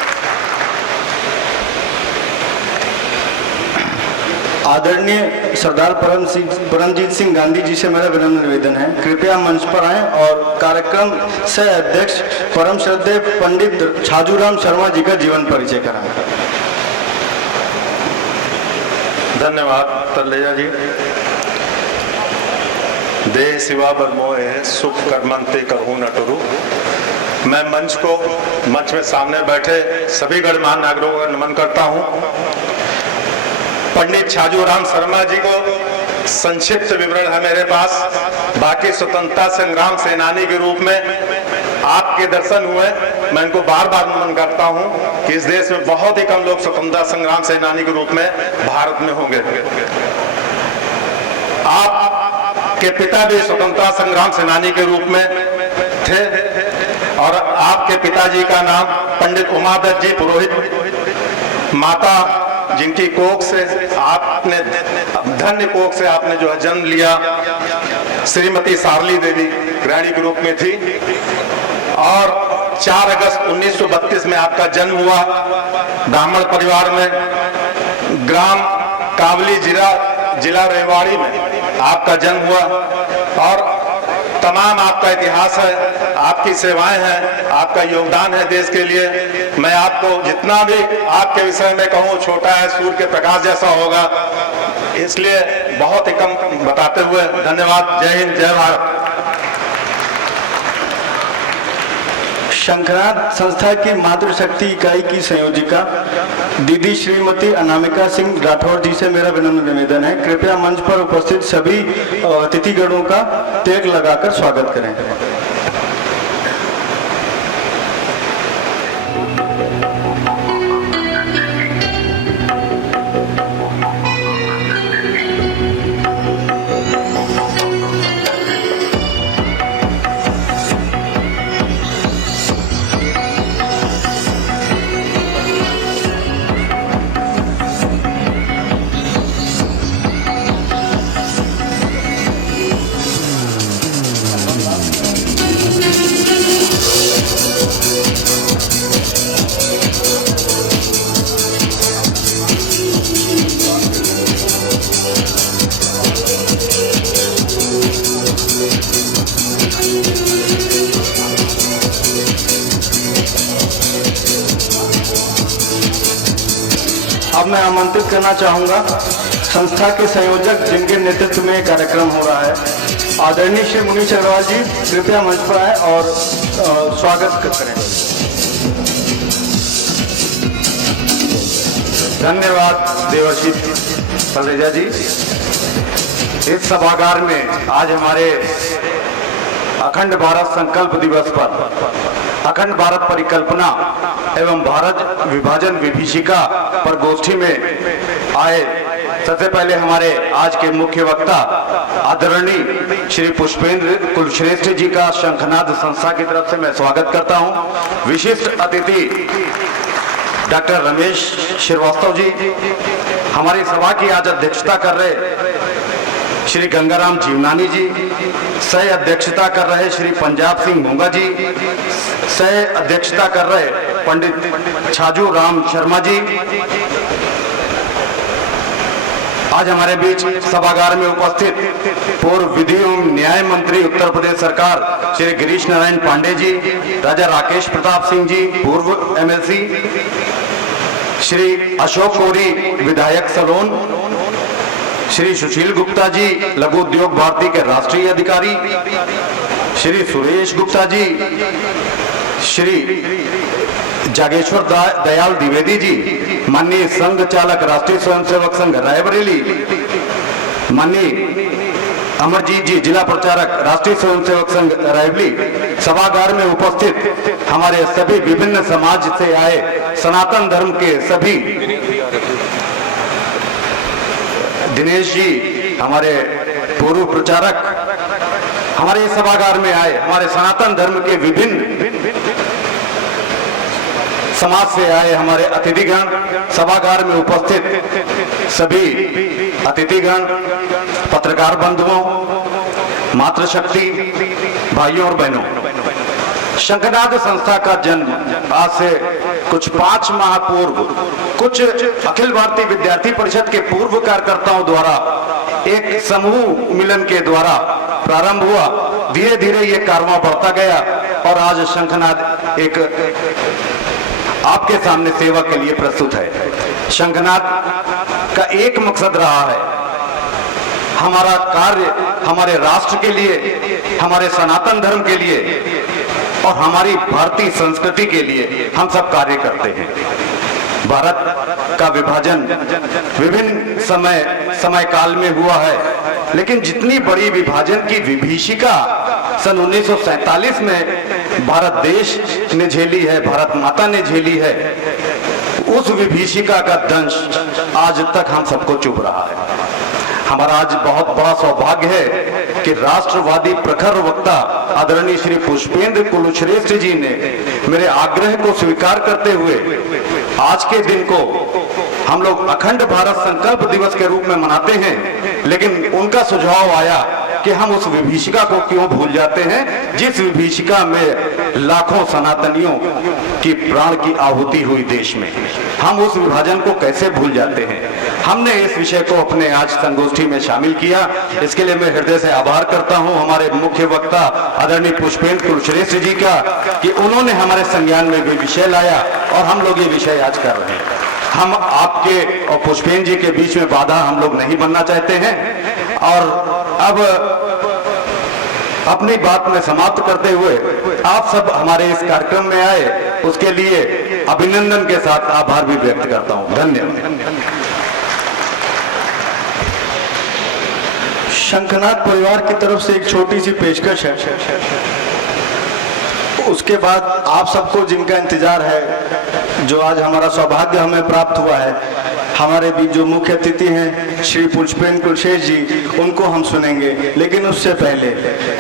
आदरणीय सरदार परमजीत सिंह गांधी जी से मेरा विनम्र निवेदन है, कृपया मंच पर आएं और कार्यक्रम से अध्यक्ष परम श्रद्धेय पंडित छाजूराम शर्मा जी का जीवन परिचय कराएं। धन्यवाद तल्लेजा जी। देह सिवा बर मोहे सुख कर्मंते कहूँ न टुरु। मैं मंच में सामने बैठे सभी गणमान्य नागरिकों का नमन करता हूँ। पंडित छाजूराम शर्मा जी को संक्षिप्त विवरण है मेरे पास। बाकी स्वतंत्रता संग्राम सेनानी के रूप में आपके दर्शन हुए। मैं इनको बार बार नमन करता हूं कि इस देश में बहुत ही कम लोग स्वतंत्रता संग्राम सेनानी के रूप में भारत में होंगे। आपके पिता भी स्वतंत्रता संग्राम सेनानी के रूप में थे और आपके पिताजी का नाम पंडित उमादत्त जी पुरोहित, माता जिनकी कोख से आपने धन्य कोख से आपने जो है जन्म लिया, श्रीमती सारली देवी गृहिणी के रूप में थी। और 4 अगस्त 1932 में आपका जन्म हुआ ब्राह्मण परिवार में, ग्राम कावली जिला रेवाड़ी में आपका जन्म हुआ। और तमाम आपका इतिहास है, आपकी सेवाएं हैं, आपका योगदान है देश के लिए। मैं आपको जितना भी आपके विषय में कहूँ छोटा है, सूर्य के प्रकाश जैसा होगा, इसलिए बहुत ही कम बताते हुए धन्यवाद। जय हिंद, जय भारत। शंखनाद संस्था की मातृशक्ति इकाई की संयोजिका दीदी श्रीमती अनामिका सिंह राठौर जी से मेरा विनम्र निवेदन है, कृपया मंच पर उपस्थित सभी अतिथिगणों का तेग लगाकर स्वागत करें। अब मैं आमंत्रित करना चाहूंगा संस्था के संयोजक जिनके नेतृत्व में कार्यक्रम हो रहा है, आदरणीय श्री मुनीश अग्रवाल जी, कृपया मंच पर आए और स्वागत करें। धन्यवाद देवर्षि तलरेजा जी। इस सभागार में आज हमारे अखंड भारत संकल्प दिवस पर अखंड भारत परिकल्पना एवं भारत विभाजन विभीषिका पर गोष्ठी में आए सबसे पहले हमारे आज के मुख्य वक्ता आदरणीय श्री पुष्पेंद्र कुलश्रेष्ठ जी का शंखनाद संस्था की तरफ से मैं स्वागत करता हूं। विशिष्ट अतिथि डॉक्टर रमेश श्रीवास्तव जी, हमारी सभा की आज अध्यक्षता कर रहे श्री गंगाराम जीवनानी जी, सह अध्यक्षता कर रहे श्री पंजाब सिंह मोंगा जी, सह अध्यक्षता कर रहे पंडित छाजू राम शर्मा जी। आज हमारे बीच सभागार में उपस्थित पूर्व विधि एवं न्याय मंत्री उत्तर प्रदेश सरकार श्री गिरीश नारायण पांडे जी, राजा राकेश प्रताप सिंह जी पूर्व एमएलसी, श्री अशोक कोरी विधायक सलोन, श्री सुशील गुप्ता जी लघु उद्योग भारती के राष्ट्रीय अधिकारी, श्री सुरेश गुप्ता जी, श्री जागेश्वर दयाल द्विवेदी जी, माननीय संघ चालक राष्ट्रीय स्वयंसेवक संघ रायबरेली, माननीय अमरजीत जी जिला प्रचारक राष्ट्रीय स्वयंसेवक संघ रायबरेली, सभागार में उपस्थित हमारे सभी विभिन्न समाज से आए सनातन धर्म के सभी, दिनेश जी हमारे पूर्व प्रचारक, हमारे सभागार में आए हमारे सनातन धर्म के विभिन्न समाज से आए हमारे अतिथिगण, सभागार में उपस्थित सभी अतिथिगण, पत्रकार बंधुओं, मातृशक्ति भाइयों और बहनों, शंखनाद संस्था का जन्म आज से कुछ 5 माह पूर्व कुछ अखिल भारतीय विद्यार्थी परिषद के पूर्व कार्यकर्ताओं द्वारा एक समूह मिलन के द्वारा प्रारंभ हुआ। धीरे धीरे ये कारवां बढ़ता गया और आज शंखनाद एक आपके सामने सेवा के लिए प्रस्तुत है। शंखनाद का एक मकसद रहा है, हमारा कार्य हमारे राष्ट्र के लिए, हमारे सनातन धर्म के लिए और हमारी भारतीय संस्कृति के लिए हम सब कार्य करते हैं। भारत का विभाजन विभिन्न समय काल में हुआ है, लेकिन जितनी बड़ी विभाजन की विभीषिका सन 1947 में भारत देश ने झेली है, भारत माता ने झेली है, उस विभीषिका का दंश आज तक हम सबको चुभ रहा है। हमारा आज बहुत बड़ा सौभाग्य है कि राष्ट्रवादी प्रखर वक्ता आदरणीय श्री पुष्पेंद्र कुलश्रेष्ठ जी ने मेरे आग्रह को स्वीकार करते हुए आज के दिन को हम लोग अखंड भारत संकल्प दिवस के रूप में मनाते हैं, लेकिन उनका सुझाव आया कि हम उस विभीषिका को क्यों भूल जाते हैं जिस विभीषिका में लाखों सनातनियों की प्राण की आहुति हुई देश में। हम उस विभाजन को कैसे भूल जाते हैं। हमने इस विषय को अपने आज संगोष्ठी में शामिल किया। इसके लिए मैं हृदय से आभार करता हूं हमारे मुख्य वक्ता आदरणीय पुष्पेंद्र कुलश्रेष्ठ जी का कि उन्होंने हमारे संज्ञान में भी विषय लाया और हम लोग ये विषय आज कर रहे हैं। हम आपके और पुष्पेंद्र जी के बीच में बाधा हम लोग नहीं बनना चाहते हैं। और अब अपनी बात में समाप्त करते हुए आप सब हमारे इस कार्यक्रम में आए, उसके लिए अभिनंदन के साथ आभार भी व्यक्त करता हूं। धन्यवाद। शंखनाथ परिवार की तरफ से एक छोटी सी पेशकश है, उसके बाद आप सबको जिनका इंतजार है, जो आज हमारा सौभाग्य हमें प्राप्त हुआ है, हमारे बीच जो मुख्य अतिथि हैं श्री पुष्पेंद्र कुलशेष जी, उनको हम सुनेंगे। लेकिन उससे पहले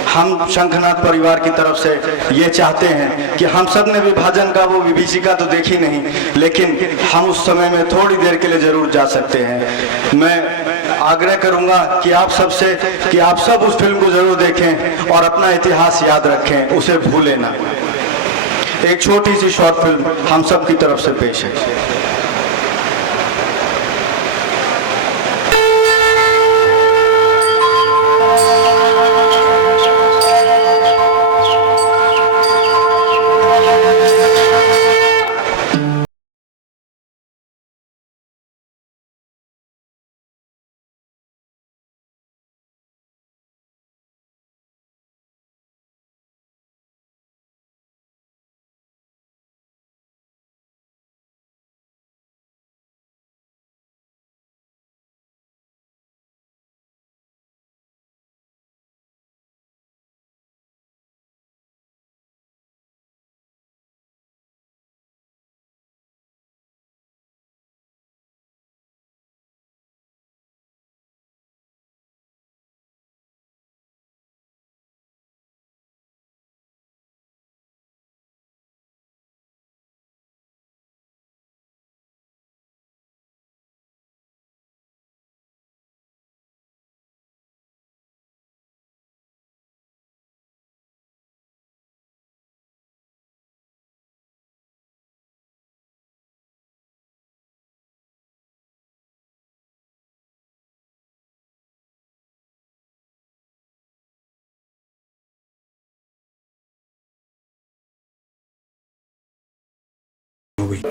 हम शंखनाथ परिवार की तरफ से ये चाहते हैं कि हम सब ने विभाजन का वो विभीषिका तो देखी नहीं, लेकिन हम उस समय में थोड़ी देर के लिए जरूर जा सकते हैं। मैं आग्रह करूंगा कि आप सबसे कि आप सब उस फिल्म को जरूर देखें और अपना इतिहास याद रखें, उसे भूलें ना। एक छोटी सी शॉर्ट फिल्म हम सब की तरफ से पेश है।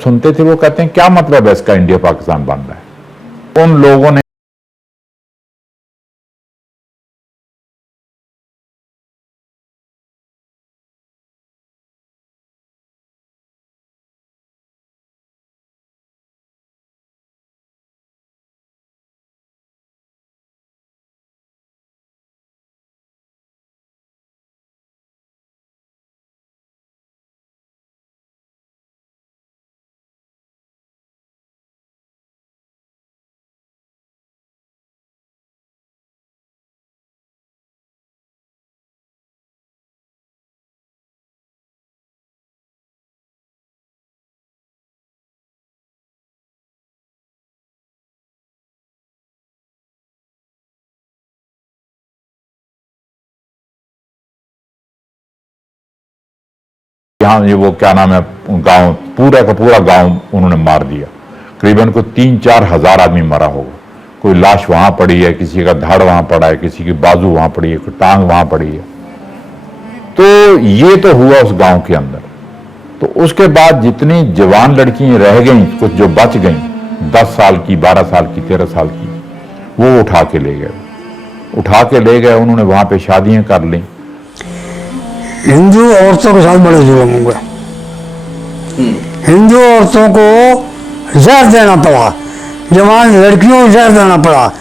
सुनते थे वो कहते हैं क्या मतलब है इसका इंडिया पाकिस्तान बन रहा है। उन लोगों ने यहाँ ये वो क्या नाम है गांव, पूरा का पूरा गांव उन्होंने मार दिया। करीबन को 3-4 हजार आदमी मरा होगा। कोई लाश वहां पड़ी है, किसी का धड़ वहां पड़ा है, किसी की बाजू वहां पड़ी है, कोई टांग वहां पड़ी है। तो ये तो हुआ उस गांव के अंदर। तो उसके बाद जितनी जवान लड़कियां रह गई, कुछ जो बच गई 10 साल की, 12 साल की, 13 साल की, वो उठा के ले गए। उन्होंने वहां पे शादियां कर ली। हिंदू औरतों के साथ बड़े जुल्म हुए। हिंदू औरतों को जहर देना पड़ा, जवान लड़कियों को जहर देना पड़ा।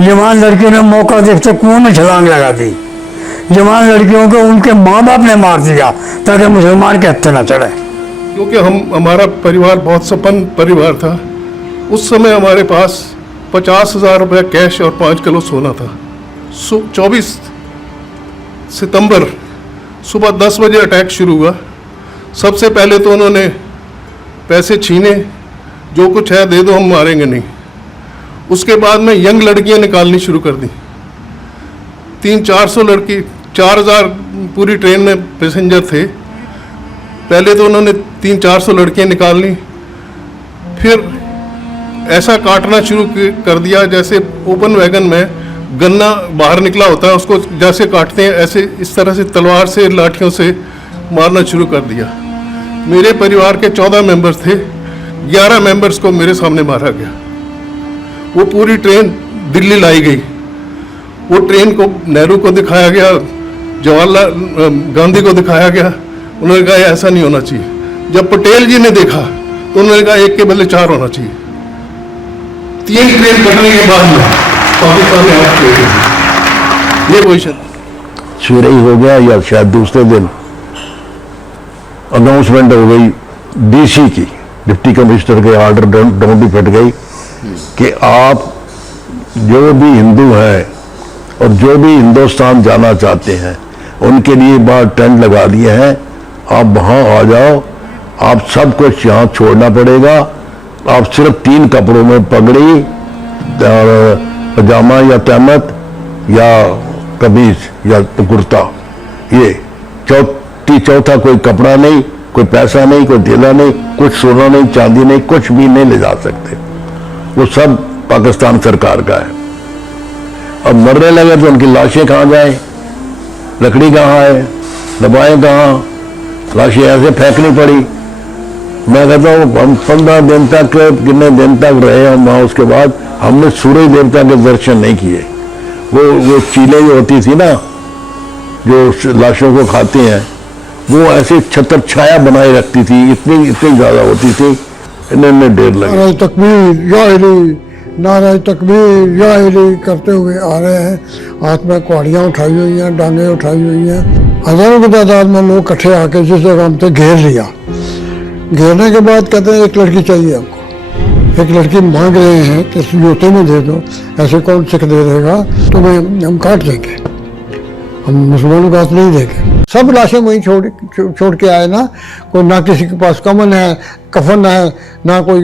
जवान लड़कियों ने मौका देखते कुएं में छलांग लगा दी। जवान लड़कियों को उनके माँ बाप ने मार दिया ताकि मुसलमान के हत्थे न चढ़े। क्योंकि हमारा परिवार बहुत संपन्न परिवार था। उस समय हमारे पास 50,000 रुपये कैश और 5 किलो सोना था। 24 सितंबर सुबह 10 बजे अटैक शुरू हुआ। सबसे पहले तो उन्होंने पैसे छीने, जो कुछ है दे दो, हम मारेंगे नहीं। उसके बाद में यंग लड़कियां निकालनी शुरू कर दी। 300-400 लड़की, 4,000 पूरी ट्रेन में पैसेंजर थे। पहले तो उन्होंने 300-400 लड़कियां निकालनी, फिर ऐसा काटना शुरू कर दिया जैसे ओपन वैगन में गन्ना बाहर निकला होता है, उसको जैसे काटते हैं ऐसे इस तरह से तलवार से, लाठियों से मारना शुरू कर दिया। मेरे परिवार के 14 मेंबर्स थे, 11 मेंबर्स को मेरे सामने मारा गया। वो पूरी ट्रेन दिल्ली लाई गई। वो ट्रेन को नेहरू को दिखाया गया, जवाहरलाल गांधी को दिखाया गया, उन्होंने कहा ऐसा नहीं होना चाहिए। जब पटेल जी ने देखा तो उन्होंने कहा 1 के बदले 4 होना चाहिए। 3 ट्रेन कटने के बाद में पाकिस्तान ने हाथ छोड़ दिया। ये पोजिशन सवेरे ही हो गया या शायद दूसरे दिन अनाउंसमेंट हो गई डीसी की, डिप्टी कमिश्नर के ऑर्डर डोंटी फट गई कि आप जो भी हिंदू हैं और जो भी हिंदुस्तान जाना चाहते हैं उनके लिए बाहर टेंट लगा दिए हैं, आप वहाँ आ जाओ, आप सब कुछ यहाँ छोड़ना पड़ेगा, आप सिर्फ 3 कपड़ों में पगड़ी और पजामा या तहमत या कमीज या कुर्ता, ये चौथा कोई कपड़ा नहीं, कोई पैसा नहीं, कोई ढेला नहीं, कुछ सोना नहीं, चांदी नहीं, कुछ भी नहीं ले जा सकते, वो सब पाकिस्तान सरकार का है। अब मरने लगे तो उनकी लाशें कहाँ जाए, लकड़ी कहाँ है, दबाएं कहाँ, लाशें ऐसे फेंकनी पड़ी। मैं कहता हूँ हम 15 दिन तक, कितने दिन तक रहे हम वहाँ, उसके बाद हमने सूरज देवता के दर्शन नहीं किए। वो चीलें जो होती थी ना, जो लाशों को खाते हैं, वो ऐसे छतर छाया बनाए रखती थी, इतनी ज्यादा होती थी, इन्हें देर लगी। नाराज तकबीर या अली, नाराज तकबीर या अली करते हुए आ रहे हैं। हाथ में कुहाड़ियाँ उठाई हुई हैं, डांगे उठाई हुई हैं। हजारों की तादाद में लोग इकट्ठे आके जिस जगह हमसे घेर लिया। घेरने के बाद कहते हैं 1 लड़की चाहिए हमको, 1 लड़की मांग रहे हैं कि जूते में दे दो, ऐसे कौन सिख दे देगा, तुम्हें हम काट देंगे, हम मुसलमानों का हाथ नहीं देंगे। सब लाशें वहीं छोड़ के आए ना, कोई ना किसी के पास कमन है, कफन है, ना कोई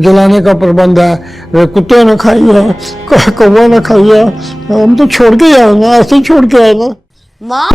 जलाने का प्रबंध है, कुत्ते ने खाई है, कौवा ने खाई है, हम तो छोड़ के आए ना, ऐसे ही छोड़ के आए ना। माँ